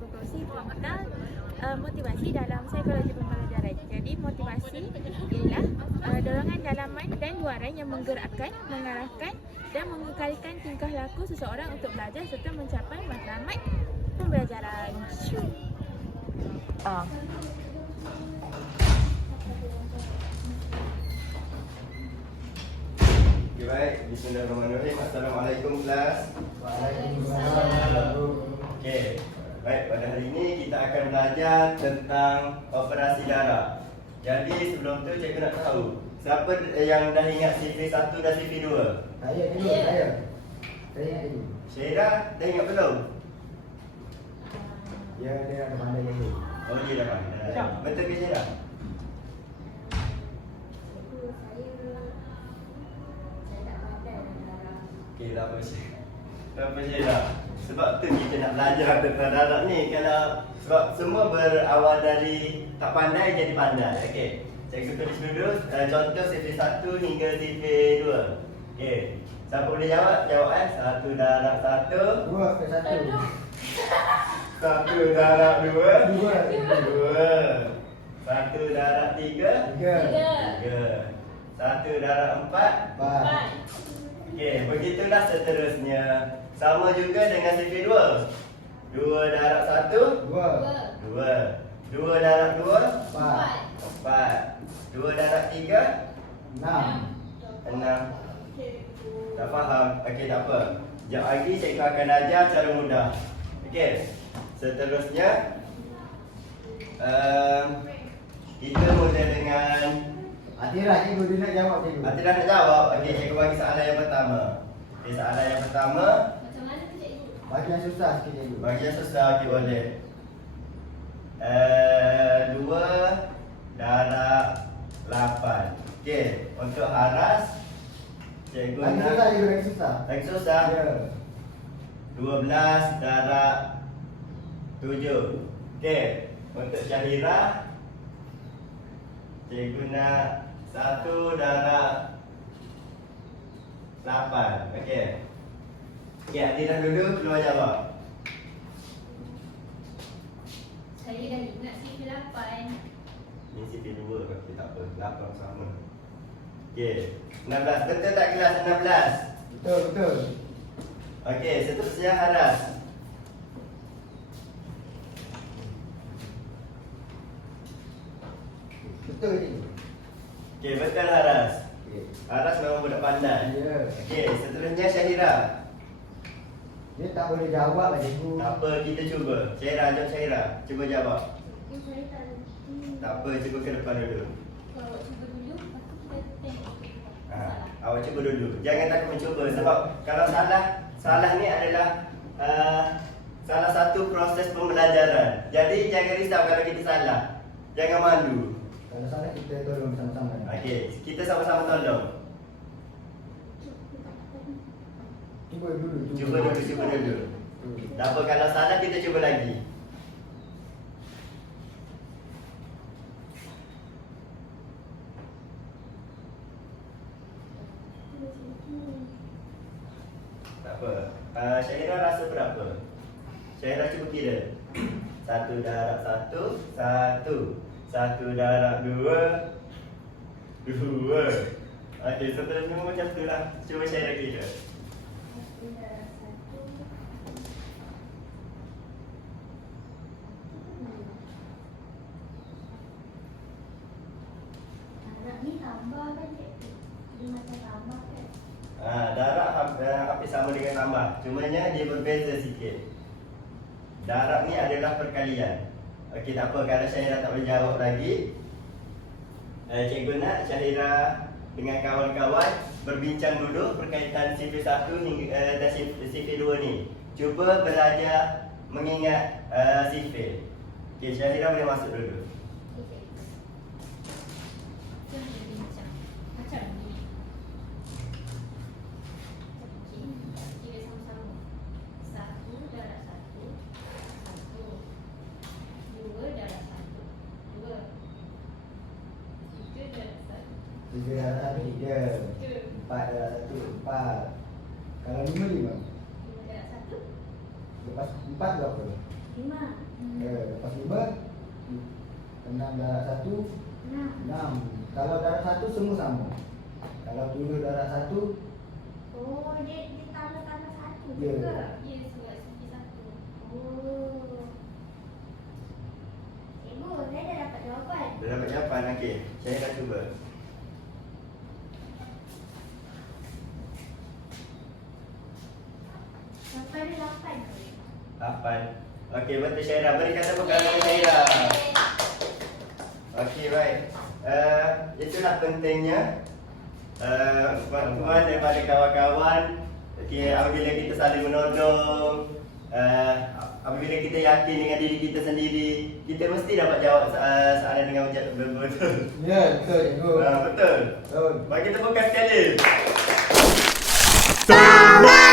berkongsi tentang motivasi dalam psikologi pembelajaran. Jadi motivasi ialah dorongan dalaman dan luaran yang menggerakkan, mengarahkan dan mengekalkan tingkah laku seseorang untuk belajar serta mencapai matlamat pembelajaran. Okay, baik. Bismillahirrahmanirrahim. Assalamualaikum kelas. Waalaikumsalam. Okey. Baik, pada hari ini kita akan belajar tentang operasi darab. Jadi sebelum tu cikgu nak tahu, siapa yang dah ingat CV 1 dan CV 2? Saya dulu, saya. Saya ingat dulu. Syaira dah ingat belum? Ya, dia ada pandai dulu. Oh, dia dah pandai. Betul ke Syaira? Okey, tak apa Syaira. Tak apa Syaira. Sebab tu kita nak belajar tentang darab ni. Sebab semua berawal dari tak pandai jadi pandai. Okey. Cikgu tulis dulu contoh CV 1 hingga CV 2. Okey. Siapa boleh jawab? Jawab 1 darab 1. 2 ke 1. 1 darab 2. 2. 1 darab 3. 3. 1 darab 4. 4. Okey, begitulah seterusnya. Sama juga dengan CV 2. 2 darab 1. 2. 2. 2 darab 2. 4. 4. 2 darab 3. 6. 6. Tak faham? Okey, tak apa. Sekejap lagi cikgu akan ajar cara mudah. Okey. Seterusnya kita mula dengan Atirah cikgu, dia nak jawab cikgu. Atilah nak jawab. Okey, cikgu bagi soalan yang pertama. Okey, soalan yang pertama. Macam mana tu cikgu? Bagi yang susah sikit cikgu. Bagi yang susah, okey boleh. 2 darab 8. Okey, untuk haras cikgu Lagi nak susah cikgu, lagi susah. lagi susah. Ya. 12 darab 7. Okey, untuk Syahira cikgu nak 1 darab 8. Okey. Okey, Atilah dulu keluar jawab. Saya dah ingat CV 8. Ni CV 2. Okey, tak apa. 8 sama. Okey. 16. Betul tak kelas 16? Betul, betul. Okey, seterusnya haras. Betul cikgu. Okey, betul haras. Okey. Haras memang budak pandai. Ya. Okey, seterusnya Syahira. Dia tak boleh jawab lah cikgu. Tak apa, kita cuba. Syahira, jom Syahira. Cuba jawab. Saya tak reti. Tak apa, cuba ke depan dulu. Kalau cuba dulu, lepas tu kita tengok. Awak cuba dulu. Jangan takut mencuba sebab kalau salah ni adalah salah satu proses pembelajaran. Jadi jangan risau kalau kita salah. Jangan malu. Kalau salah kita tolong sama-sama. Okey, kita sama-sama tolong. Cuba dulu. Cuba dulu. Tak apa, kalau salah kita cuba lagi. Tak apa. Syahira rasa berapa? Syahira cuba kira. 1 darab 1. 1 darab 2. 2. Okey, seterusnya macam tu lah. Cuba Syahira kira. Anak ni tambah kan cikgu? Dia macam tambah kan? Darab hampir sama dengan tambah. Cumanya dia berbeza sikit. Darab ni adalah perkalian. Okey, tak apa. Kalau Syahira tak boleh jawab lagi, cikgu nak Syahira dengan kawan-kawan berbincang dulu berkaitan CV 1 hingga dan CV 2 ni. Cuba belajar mengingat CV. Okey, Syahira boleh masuk dulu. Okey, cikgu. Jom kita bincang. Macam ni. Okey, kira sama-sama. 1 darab 1. 1. 2 darab 1. 2. 3 darab 1. 3 darab 1, 3. 4 darab 1, 4. Kalau 5, 5. 5 darab 1. Lepas 4 tu apa? 5. Lepas 5 6 darab 1 6. 6. Kalau darab 1 semua sama. Kalau 7 darab 1 Oh, dia tambah-tambah 1 Ya. juga. Ya, sebab segi 1. Oh. Cikgu, saya dah dapat jawapan. Dah dapat jawapan. Okey, saya dah cuba. Jawapan dia 8. 8. Okey, betul Syairah. Berikan tepuk tangan kepada Syairah. Okey, baik. Itulah pentingnya bantuan daripada kawan-kawan. Okey, apabila kita saling menodong, apabila kita yakin dengan diri kita sendiri, kita mesti dapat jawab soalan dengan betul. Ya, betul cikgu. Betul. Betul. Bagi tepukan sekali. Sama